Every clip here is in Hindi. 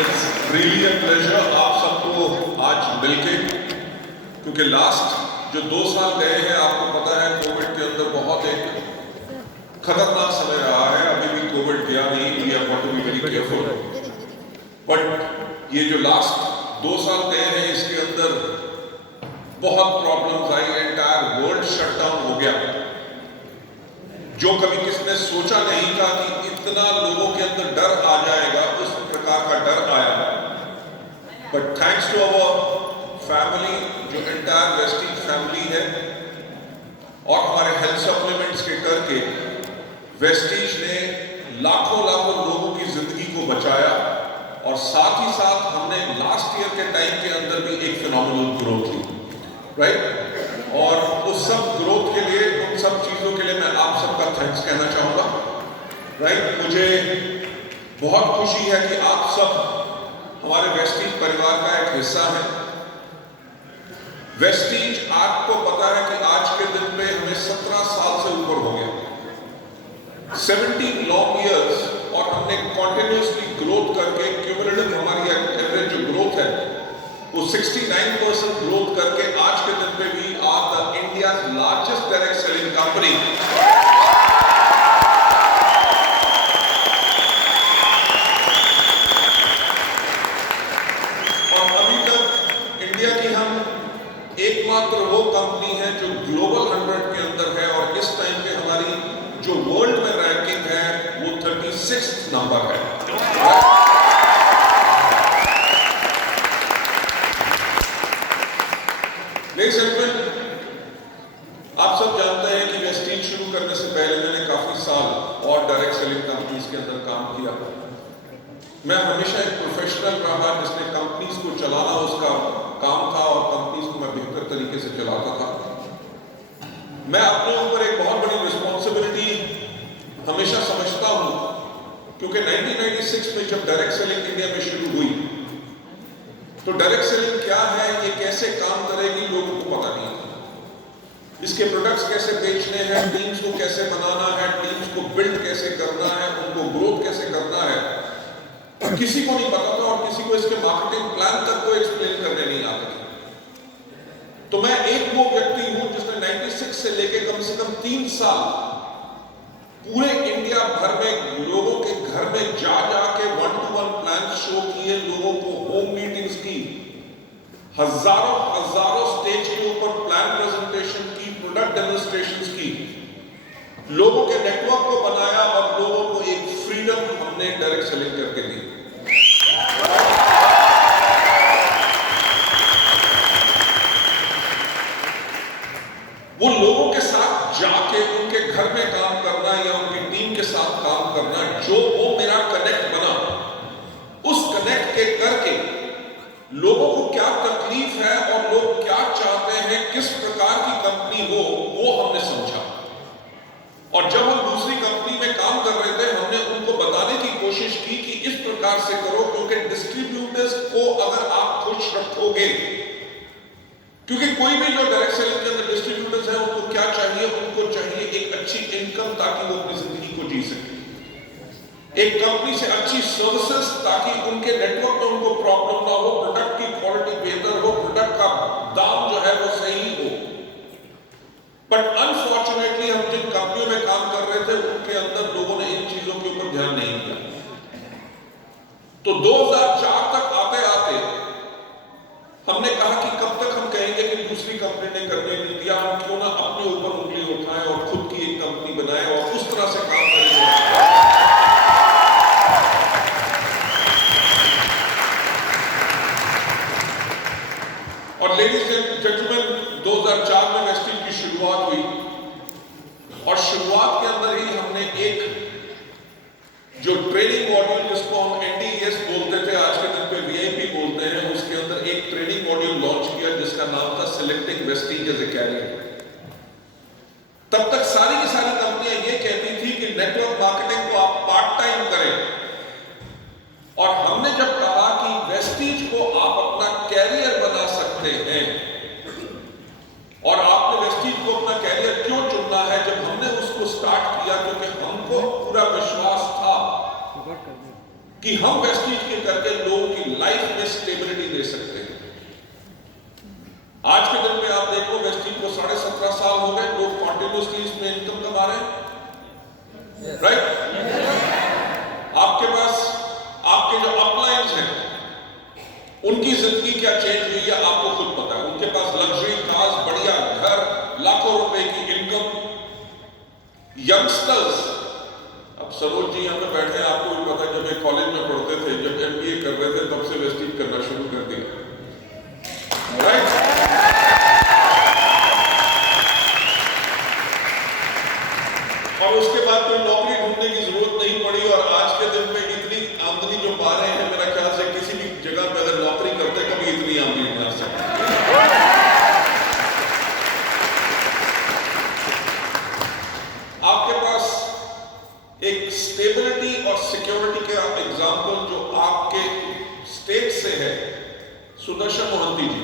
इट्स रियली अ प्लेजर आप सबको आज मिलके, क्योंकि लास्ट जो 2 साल गए हैं आपको पता है कोविड के अंदर बहुत एक खतरनाक समय रहा है। अभी भी कोविड गया नहीं, we have got to be very careful. But ये जो लास्ट 2 साल गए हैं इसके अंदर बहुत प्रॉब्लम्स आई, एंटायर वर्ल्ड शटडाउन हो गया, जो कभी किसने सोचा नहीं था कि इतना लोगों के अंदर डर आ जाएगा, उस प्रकार का डर आया। But thanks to our family, जो एंटायर वेस्टीज फैमिली है, और हमारे हेल्थ सप्लीमेंट्स के करके वेस्टीज ने लाखों लोगों की जिंदगी को बचाया। और साथ ही साथ हमने लास्ट ईयर के टाइम के अंदर भी एक फिनोमिनल ग्रोथ ली, राइट? और उस सब ग्रोथ के लिए, उन सब चीजों के लिए मैं आप सबका थैंक्स कहना चाहूंगा, राइट? मुझे बहुत खुशी है कि आप सब हमारे वेस्टीज परिवार का एक हिस्सा है। वेस्टीज, आपको पता है कि आज के दिन में हमें 17 साल से ऊपर हो गया, 17 लॉन्ग इयर्स, और हमने कॉन्टिन्यूसली ग्रोथ करके क्यूमुलेटिव हमारी एवरेज जो ग्रोथ है वो 69% ग्रोथ करके आज के दिन पे भी are the India largest direct selling company. और अभी तक इंडिया की हम एकमात्र वो कंपनी है जो ग्लोबल 100 के अंदर है, और इस टाइम पे हमारी जो वर्ल्ड में रैंकिंग है वो 36 नंबर है। आप सब जानते हैं कि वेस्टीज शुरू करने से पहले मैंने काफी साल और डायरेक्ट सेलिंग कंपनीज के अंदर काम किया। मैं हमेशा एक प्रोफेशनल रहा जिसने कंपनीज को चलाना उसका काम था, और कंपनीज को मैं बेहतर तरीके से चलाता था। मैं अपने ऊपर एक बहुत बड़ी रिस्पॉन्सिबिलिटी हमेशा समझता हूं, क्योंकि 1996 में जब डायरेक्ट सेलिंग इंडिया में शुरू हुई तो डायरेक्ट सेलिंग क्या है, ये कैसे काम करेगी, लोगों को पता नहीं था। इसके प्रोडक्ट्स कैसे बेचने हैं, टीम्स को कैसे बनाना है, टीम्स को बिल्ड कैसे करना है, उनको ग्रोथ कैसे करना है, किसी को नहीं पता था, और किसी को इसके मार्केटिंग प्लान तक को एक्सप्लेन करने नहीं आते थे। तो मैं एक वो व्यक्ति हूं जिसने 96 से लेके कम से कम 3 साल पूरे इंडिया भर में लोगों के घर में जा के 1-to-1 प्लान शो किए, लोगों को होम मीटिंग्स की, हजारों स्टेज के ऊपर प्लान प्रेजेंटेशन की, प्रोडक्ट डेमोन्स्ट्रेशंस की, लोगों के नेटवर्क को बनाया, और लोगों को एक फ्रीडम हमने डायरेक्ट सेलिंग करके दी। वो लोगों के साथ जाके उनके घर में काम करना या उनकी टीम के साथ काम करना, जो वो मेरा कनेक्ट बना, उस कनेक्ट के करके लोगों को क्या तकलीफ है और लोग क्या चाहते हैं, किस प्रकार की कंपनी हो, वो हमने समझा। और जब हम दूसरी कंपनी में काम कर रहे थे, हमने उनको बताने की कोशिश की कि इस प्रकार से करो, क्योंकि डिस्ट्रीब्यूटर्स को अगर आप खुश रखोगे, क्योंकि कोई भी जो डायरेक्ट सेलिंग के अंदर डिस्ट्रीब्यूटर्स हैं, उनको क्या चाहिए, उनको चाहिए एक अच्छी इनकम ताकि वो अपनी जिंदगी को जी सके, एक कंपनी से अच्छी सर्विसेज ताकि उनके नेटवर्क में उनको प्रॉब्लम ना हो, प्रोडक्ट की क्वालिटी बेहतर हो, प्रोडक्ट का दाम जो है वो सही हो। बट अनफॉर्चुनेटली हम जिन कंपनियों में काम कर रहे थे उनके अंदर लोगों ने इन चीजों के ऊपर ध्यान नहीं दिया। तो 2004 तक आते आते हमने कहा कि कब तक हम कहेंगे कि दूसरी कंपनी ने करने नहीं दिया, हम क्यों ना अपने ऊपर उंगली उठाएं और खुद की एक कंपनी बनाएं और उस तरह से काम करें। और लेडीज एंड जेंटलमैन, 2004 में वेस्टीज की शुरुआत हुई, और शुरुआत के अंदर ही हमने एक जो ट्रेनिंग मॉड्यूल, जिसको हम NDES बोलते थे, आज के दिन पे VIP बोलते हैं, उसके अंदर एक ट्रेनिंग मॉड्यूल लॉन्च किया जिसका नाम था selecting Vestige as a career. तब तक सारी की सारी कंपनियां ये कहती थी कि नेटवर्क मार्केटिंग को आप पार्ट टाइम करें, और हमने जब कहा कि वेस्टीज को आप अपना कैरियर बना सकते हैं, और आपने वेस्टीज को अपना कैरियर क्यों चुनना है, जब हमने उसको स्टार्ट किया, क्योंकि हमको पूरा विश्वास था कि हम वेस्टीज के करके लोगों की लाइफ में स्टेबिलिटी दे सकते हैं। आज के दिन में आप देखो वेस्टीज को 17.5 साल हो गए, लोग कॉन्टिन्यूसली इसमें इनकम कमा रहे हैं, राइट? आपके पास आपके जो अपलाइंस हैं उनकी जिंदगी क्या चेंज हुई है आपको खुद पता है। उनके पास लग्जरी कार्स, बढ़िया घर, लाखों रुपए की इनकम। यंगस्टर्स, अब सरोज जी यहाँ पे बैठे हैं, आपको भी पता है जब एक कॉलेज में पढ़ते थे, जब MBA कर रहे थे तब से वेस्टीज करना शुरू कर दिया, राइट? और उसके बाद कोई नौकरी ढूंढने की जरूरत नहीं पड़ी और आज के दिन में इतनी आमदनी जो पा रहे हैं, मेरा ख्याल से किसी भी जगह पे अगर नौकरी करते कभी इतनी आमदनी नहीं आ सकती। आपके पास एक स्टेबिलिटी और सिक्योरिटी का एग्जांपल जो आपके स्टेट से है, सुदर्शन मोहंती जी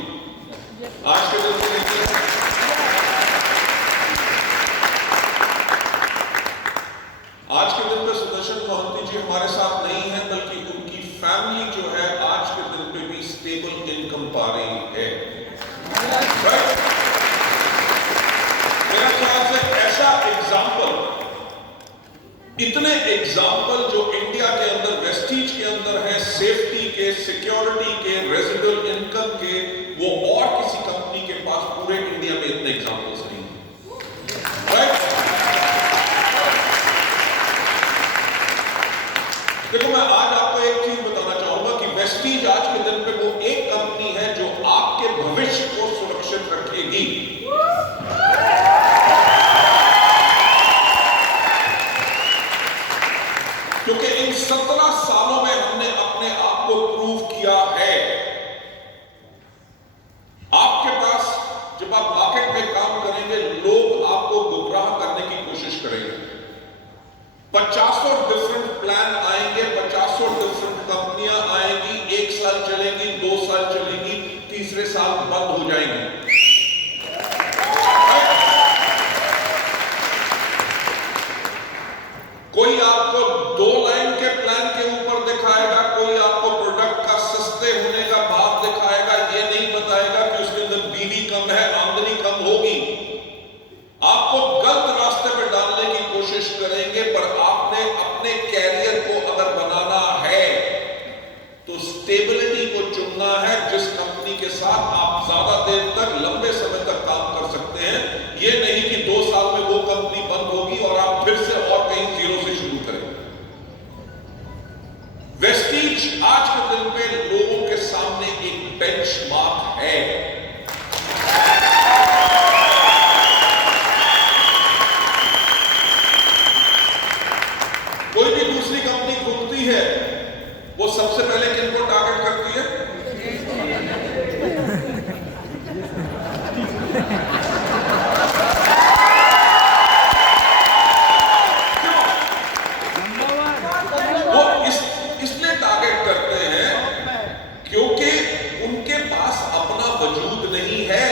आज के दिन में आज के दिन पे सुदर्शन मोहंती जी हमारे साथ नहीं है, बल्कि उनकी फैमिली जो है आज के दिन पे भी स्टेबल इनकम पा रही है, right? मेरा ख्याल से ऐसा एग्जाम्पल, इतने एग्जाम्पल जो इंडिया के अंदर वेस्टीज के अंदर है, सेफ्टी के, सिक्योरिटी के, रेजिडुअल इनकम के, वो और किसी कंपनी के पास पूरे इंडिया में इतने एग्जाम्पल्स नहीं है, राइट? देखो, मैं आज आपको एक चीज बताना चाहूंगा कि वेस्टीज आज के दिन पे वो एक कंपनी है जो आपके भविष्य को सुरक्षित रखेगी। क्योंकि इन 17 सालों में हमने अपने आप को प्रूव किया है। आपके पास जब आप मार्केट में काम करेंगे, लोग आपको गुमराह करने की कोशिश करेंगे। 50 डिफरेंट प्लान आएंगे, 50 डिफरेंट कंपनियां आएंगी, 1 साल चलेंगी, 2 साल चलेंगी, तीसरे साल बंद हो जाएंगी। कोई आपको 2 लाइन के प्लान के ऊपर दिखाएगा, कोई आपको प्रोडक्ट का सस्ते होने का भाव दिखाएगा, ये नहीं बताएगा कि उसके अंदर बीवी कम है, आमदनी कम होगी। आपको गलत रास्ते पे डालने की कोशिश करेंगे, पर आपने अपने कैरियर को अगर बनाना है तो स्टेबिलिटी को चुनना है, जिस कंपनी के साथ आप ज्यादा देर तक, लंबे समय तक काम कर सकते हैं। ये नहीं कि 2 साल में वो कंपनी बंद होगी और आप फिर से और कहीं जीरो से शुरू करें। वेस्टीज आज के दिन पे लोगों के सामने एक बेंचमार्क है। कोई भी दूसरी कंपनी खुलती है, वो सबसे पहले किनको टारगेट करती है? वो इसलिए टारगेट करते हैं क्योंकि उनके पास अपना वजूद नहीं है।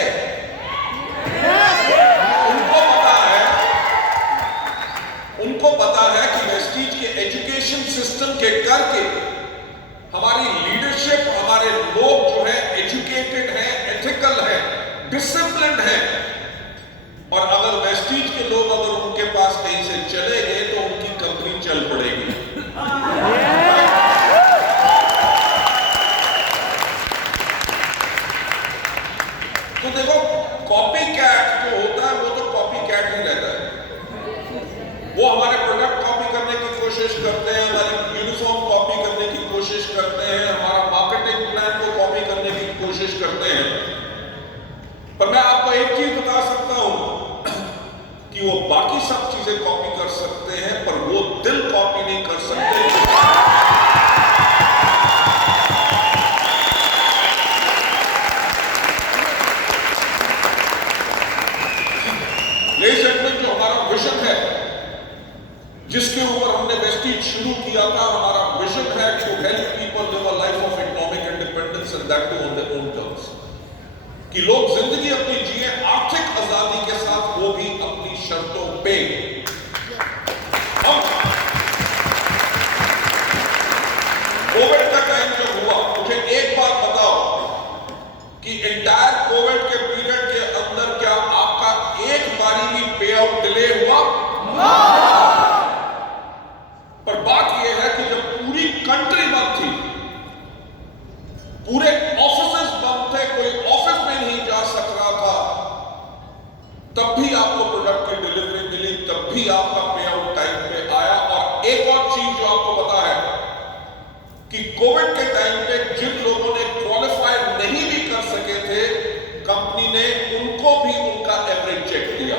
उनको पता है कि वेस्टीज के एजुकेशन सिस्टम के करके हमारी लीडरशिप, हमारे लोग जो है एजुकेटेड है, एथिकल है, डिसिप्लिन्ड है, और अगर वेस्टीज के लोग अगर उनके पास कहीं से चले गए तो उनकी कंपनी चल पड़ेगी। तो देखो, कॉपी कैट जो होता है वो तो कॉपी कैट ही रहता है। वो हमारे प्रोडक्ट कॉपी करने की कोशिश करते हैं, हमारी यूनिफॉर्म कॉपी करने की कोशिश करते हैं, हमारा मार्केटिंग प्लान को कॉपी करने की कोशिश करते हैं। पर मैं आपको एक चीज बता सकता हूं कि वो बाकी सब चीजें कॉपी कर सकते हैं, पर वो दिल कॉपी नहीं कर सकते। जो हमारा विजन है, जिसके ऊपर हमने वेस्टीज शुरू किया था, हमारा विजन है to help people live a life of economic independence and that too on their own terms. कि लोग जिंदगी अपनी जिए आर्थिक आजादी के साथ, वो भी अपनी शर्तों पे। कोविड का टाइम जब कोविड के टाइम पे जिन लोगों ने क्वालिफाई नहीं भी कर सके थे, कंपनी ने उनको भी उनका एवरेज चेक दिया।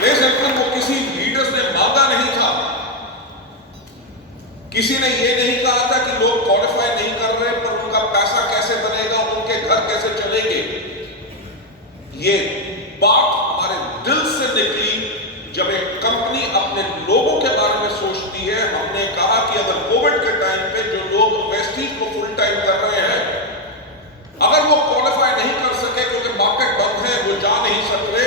लेकिन वो किसी लीडर्स ने मांगा नहीं था, किसी ने ये नहीं कहा था कि लोग क्वालिफाई नहीं कर रहे पर उनका पैसा कैसे बनेगा, उनके घर कैसे चलेंगे। ये बात हमारे दिल से निकली जब एक कंपनी अपने लोगों के बारे में सोचती है। हमने कहा कि अगर कोविड के टाइम पे जो लोग वेस्टीज को फुल टाइम कर रहे हैं, अगर वो क्वालिफाई नहीं कर सके क्योंकि मार्केट बंद है, वो जा नहीं सकते,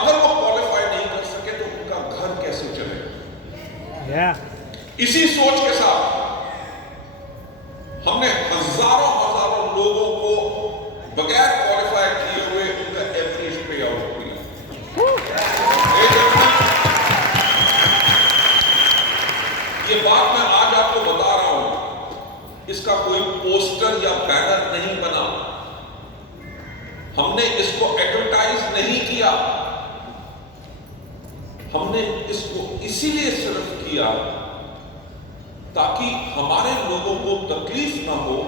अगर वो क्वालिफाई नहीं कर सके तो उनका घर कैसे चलेगा। इसी सोच के साथ हमने हजारों लोगों को बगैर क्वालिफाई किए हुए उनका एवरेज पे आउट किया। ये बात मैं आज आपको बता रहा हूं, इसका कोई पोस्टर या बैनर नहीं बना, हमने इसको एडवर्टाइज नहीं किया, हमने इसको इसीलिए सिर्फ किया ताकि हमारे लोगों को तकलीफ ना हो।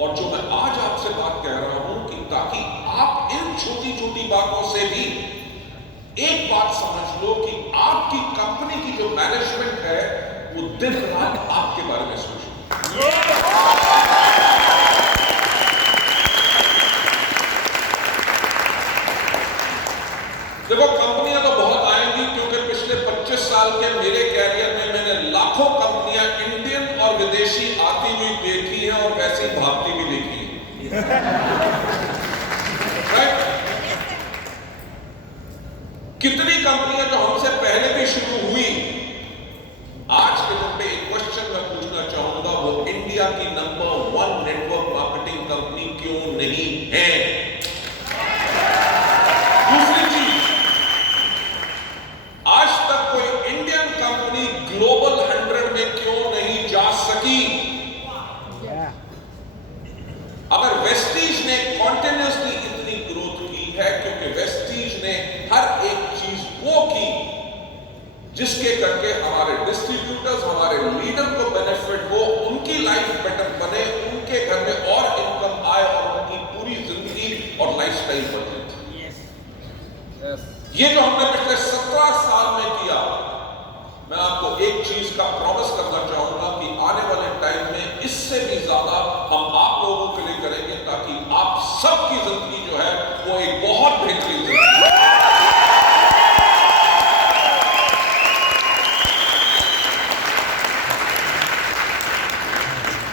और जो मैं आज आपसे बात कह रहा हूं कि ताकि आप इन छोटी छोटी बातों से भी एक बात समझ लो कि आपकी कंपनी की जो मैनेजमेंट है वो दिन रात आपके बारे में सोचे। देखो, कंपनियां तो बहुत आएंगी क्योंकि पिछले 25 साल के मेरे कैरियर में मैंने लाखों कंपनियां इंडियन और विदेशी आती हुई देखी है और वैसी भागती भी देखी है। राइट? कितनी कंपनियां जो हमसे पहले भी शुरू हुई, आज के दिन पे एक क्वेश्चन मैं पूछना चाहूंगा, वो इंडिया की नंबर 1 नेटवर्क मार्केटिंग कंपनी क्यों नहीं है? दूसरी चीज, आज तक कोई इंडियन कंपनी ग्लोबल 100 में क्यों नहीं जा सकी? अगर वेस्टीज ने कॉन्टिन्यूसली इतनी ग्रोथ की है क्योंकि वेस्टीज ने हर एक चीज वो की जिसके करके हमारे डिस्ट्रीब्यूटर्स, हमारे लीडर को बेनिफिट हो, उनकी लाइफ बेटर बने, उनके घर में और इनकम आए और उनकी पूरी जिंदगी और लाइफस्टाइल बदले। ये जो हमने पिछले 17 साल में किया, मैं आपको एक चीज का प्रॉमिस करना चाहूंगा कि आने वाले टाइम में इससे भी ज्यादा हम आप लोगों के लिए करेंगे ताकि आप सबकी जिंदगी जो है वो एक बहुत बेहतरीन जिंदगी है।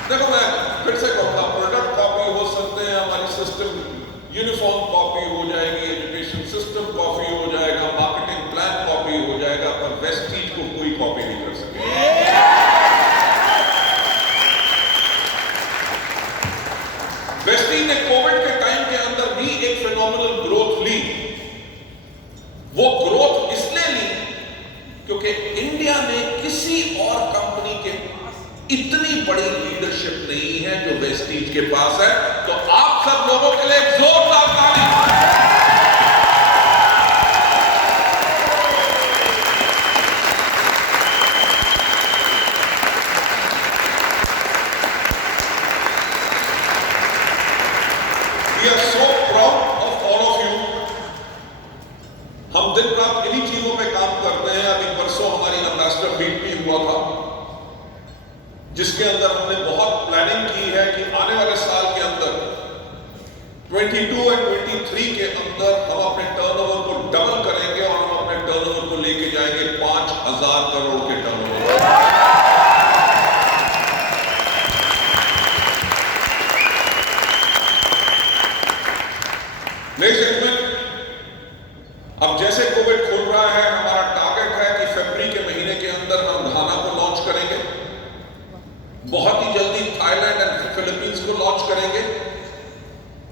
देखो, मैं फिर से कहूंगा, प्रोडक्ट कॉपी हो सकते हैं, हमारी सिस्टम यूनिफॉर्म कॉपी हो जाएगी, एजुकेशन सिस्टम कॉपी हो जाएगा, मार्केटिंग प्लान कॉपी हो जाएगा, पर वेस्टीज को कोई कॉपी नहीं कर सकेगा। वेस्टीज ने कोविड के टाइम के अंदर भी एक फिनोमिनल ग्रोथ ली। वो ग्रोथ इसलिए ली क्योंकि इंडिया में किसी और कंपनी के पास इतनी बड़ी लीडरशिप नहीं है जो वेस्टीज के पास है। तो आप सब लोगों के लिए एक जोरदार ताली। We are so proud of all of you. हम दिन रात इन्हीं चीजों पे काम करते हैं। अभी परसों हमारी एम्बेसडर मीट भी हुआ था, जिसके अंदर हमने बहुत प्लानिंग की है कि आने वाले साल के अंदर 22 और 23 के अंदर हम अपने टर्नओवर को डबल करेंगे और हम अपने टर्नओवर को लेके जाएंगे 5,000 करोड़ के टर्नओवर। अब जैसे कोविड खुल रहा है, हमारा टारगेट है कि फरवरी के महीने के अंदर हम घाना को लॉन्च करेंगे, बहुत ही जल्दी थाईलैंड एंड फिलीपींस को लॉन्च करेंगे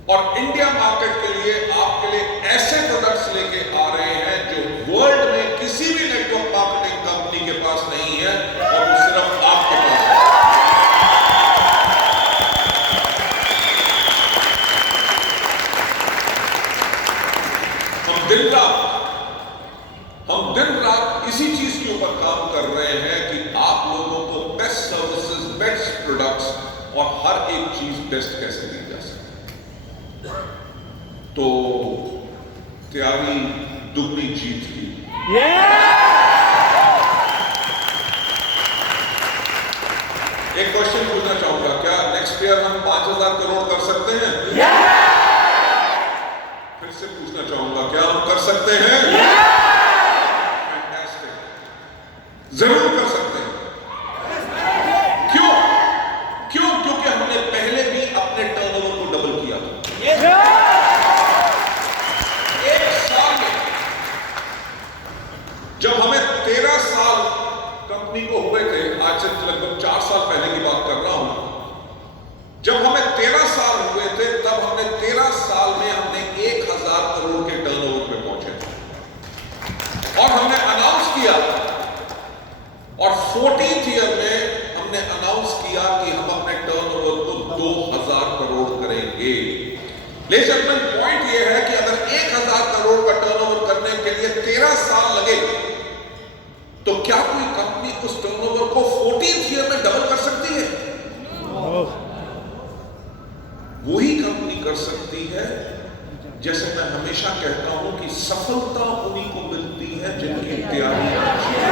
और इंडिया मार्केट के लिए आपके लिए ऐसे प्रोडक्ट्स लेके आ रहे हैं जो वर्ल्ड में किसी भी नेटवर्क मार्केटिंग कंपनी के पास नहीं है और वो सिर्फ आपके पास है। हम दिन रात इसी चीज के ऊपर काम कर रहे हैं कि आप लोगों को बेस्ट सर्विसेज, बेस्ट प्रोडक्ट्स और हर एक चीज बेस्ट कैसे दी जा सके। तो तैयारी दुगनी जीत की। एक क्वेश्चन पूछना चाहूंगा, क्या नेक्स्ट ईयर हम 5,000 करोड़ कर सकते हैं? फिर से पूछना चाहूंगा, क्या हम कर सकते हैं? फैंटास्टिक, जरूर कर सकते हैं। क्यों? क्योंकि हमने पहले भी अपने टर्नओवर को डबल किया था। एक साल में, जब हमें 13 साल कंपनी को हुए थे, आज से लगभग 4 साल पहले की बात कर रहा हूं, जब हमें 13 साल हुए थे तब हमने 13 साल में हमने 1,000 करोड़ के टर्नओवर पे पहुंचे थे और हमने अनाउंस किया, और 14th ईयर में हमने अनाउंस किया कि हम अपने टर्नओवर को 2,000 करोड़ करेंगे। लेकिन पॉइंट यह है कि अगर 1,000 करोड़ का टर्नओवर करने के लिए 13 साल लगे तो क्या कोई कंपनी उस टर्नओवर को 14th ईयर में डबल कर सकती है? वही कंपनी कर सकती है। जैसे मैं हमेशा कहता हूं कि सफलता उन्हीं को मिलती है जिनकी तैयारी अच्छी है।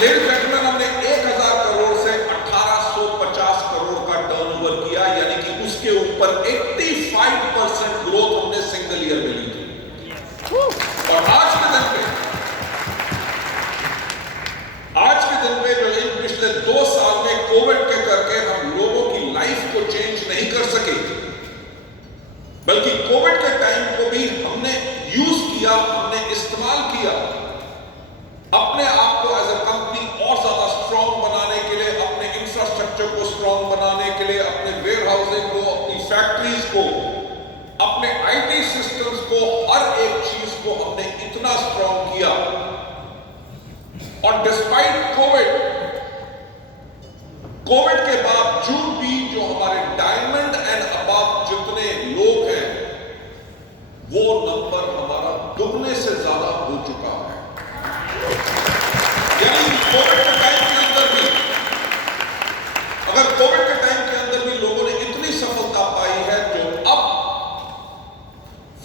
लेडीज एंड जेंटलमैन, हमने 1,000 करोड़ से 1,850 करोड़ का टर्नओवर किया, यानी कि उसके ऊपर 85% ग्रोथ हमने सिंगल ईयर में ली थी। और आज के दिन पे जो पिछले 2 साल में कोविड के करके हम लोगों की लाइफ को चेंज नहीं कर सके, बल्कि कोविड के टाइम को भी हमने यूज किया, हमने इस्तेमाल किया अपने आप को एज ए कंपनी और ज्यादा स्ट्रॉन्ग बनाने के लिए, अपने इंफ्रास्ट्रक्चर को स्ट्रॉन्ग बनाने के लिए, अपने वेयर हाउसिंग को, अपनी फैक्ट्रीज को, अपने आईटी सिस्टम्स को, हर एक चीज को हमने इतना स्ट्रॉन्ग किया। और डिस्पाइट कोविड के बावजूद भी जो हमारे डायमंड एंड अबव जितने लोग हैं, वो नंबर हमारा दुगने से ज्यादा हो चुका है। यानी कोविड के टाइम के अंदर भी, अगर कोविड के टाइम के अंदर भी लोगों ने इतनी सफलता पाई है, तो अब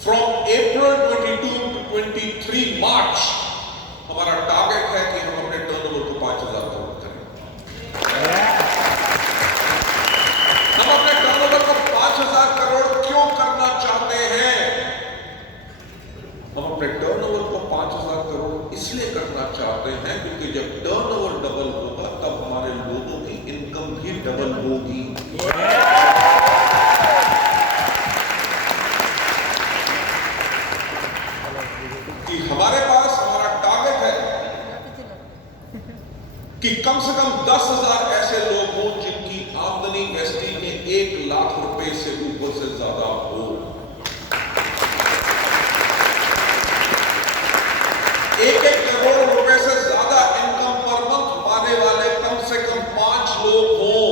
फ्रॉम अप्रैल 22 to 23 मार्च हमारा टारगेट है कि हम अपने टर्नओवर को 5,000 करोड़ करें। हम अपने टर्नओवर को 5,000 करोड़ क्यों करना चाहते हैं? हम अपने टर्नओवर को 5,000 करोड़ इसलिए करना चाहते हैं क्योंकि जब टर्नओवर डबल होगा तब हमारे लोगों की इनकम भी डबल होगी। कि हमारे पास हमारा टारगेट है कि कम से कम 10,000 ऐसे लोग हों जिनकी आमदनी वेस्टी में 1 लाख रुपए से ऊपर से ज्यादा हो। 1-1 करोड़ रुपए से ज्यादा इनकम पर मंथ पाने वाले कम से कम 5 लोग हों।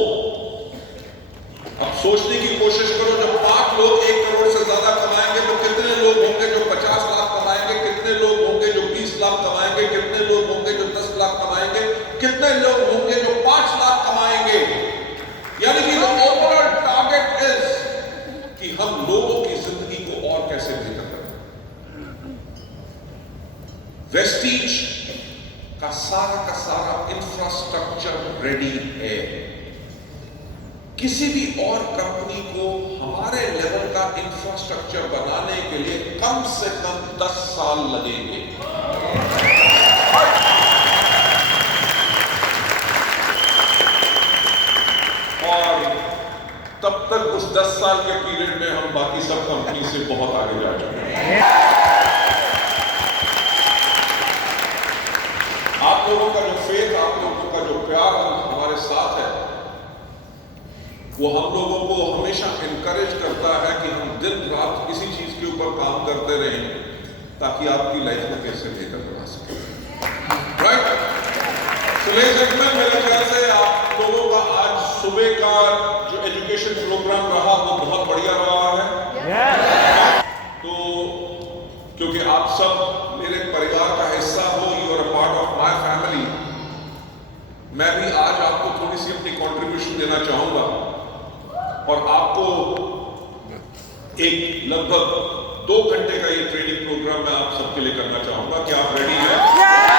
अब सोचने की कोशिश करो, जब 5 लोग 1 करोड़ से ज्यादा कमाएंगे तो कितने लोग होंगे जो 50 लाख कमाएंगे, कितने लोग होंगे जो 20 लाख कमाएंगे, कितने लोग होंगे जो 10 लाख कमाएंगे, कितने लोग होंगे जो 5 लाख कमाएंगे। यानी कि ओवरऑल टारगेट इज कि हम लोगों की जिंदगी को और कैसे बेहतर करें। वेस्टीज का सारा इंफ्रास्ट्रक्चर रेडी है। किसी भी और कंपनी को हमारे लेवल का इंफ्रास्ट्रक्चर बनाने के लिए कम से कम 10 साल लगेंगे। और तब तक उस 10 साल के पीरियड में हम बाकी सब कंपनी से बहुत आगे जा चुके हैं। आप लोगों का जो फेथ, आप लोगों का जो प्यार हमारे साथ है, वो हम लोगों को हमेशा इनकरेज करता है कि हम दिन रात किसी चीज के ऊपर काम करते रहें ताकि आपकी लाइफ को कैसे बेहतर बना सके। राइट? तो लेडीज एंड जेंटलमैन, मेरे ख्याल से आप लोगों का आज सुबह सुबह का जो एजुकेशन प्रोग्राम रहा वो बहुत बढ़िया रहा है। तो क्योंकि आप सब मेरे परिवार का हिस्सा हो, you are a part of my family, मैं भी आज आपको थोड़ी सी अपनी कंट्रीब्यूशन देना चाहूंगा और आपको एक लगभग 2 घंटे का ये ट्रेनिंग प्रोग्राम मैं आप सबके लिए करना चाहूंगा। क्या आप रेडी हैं?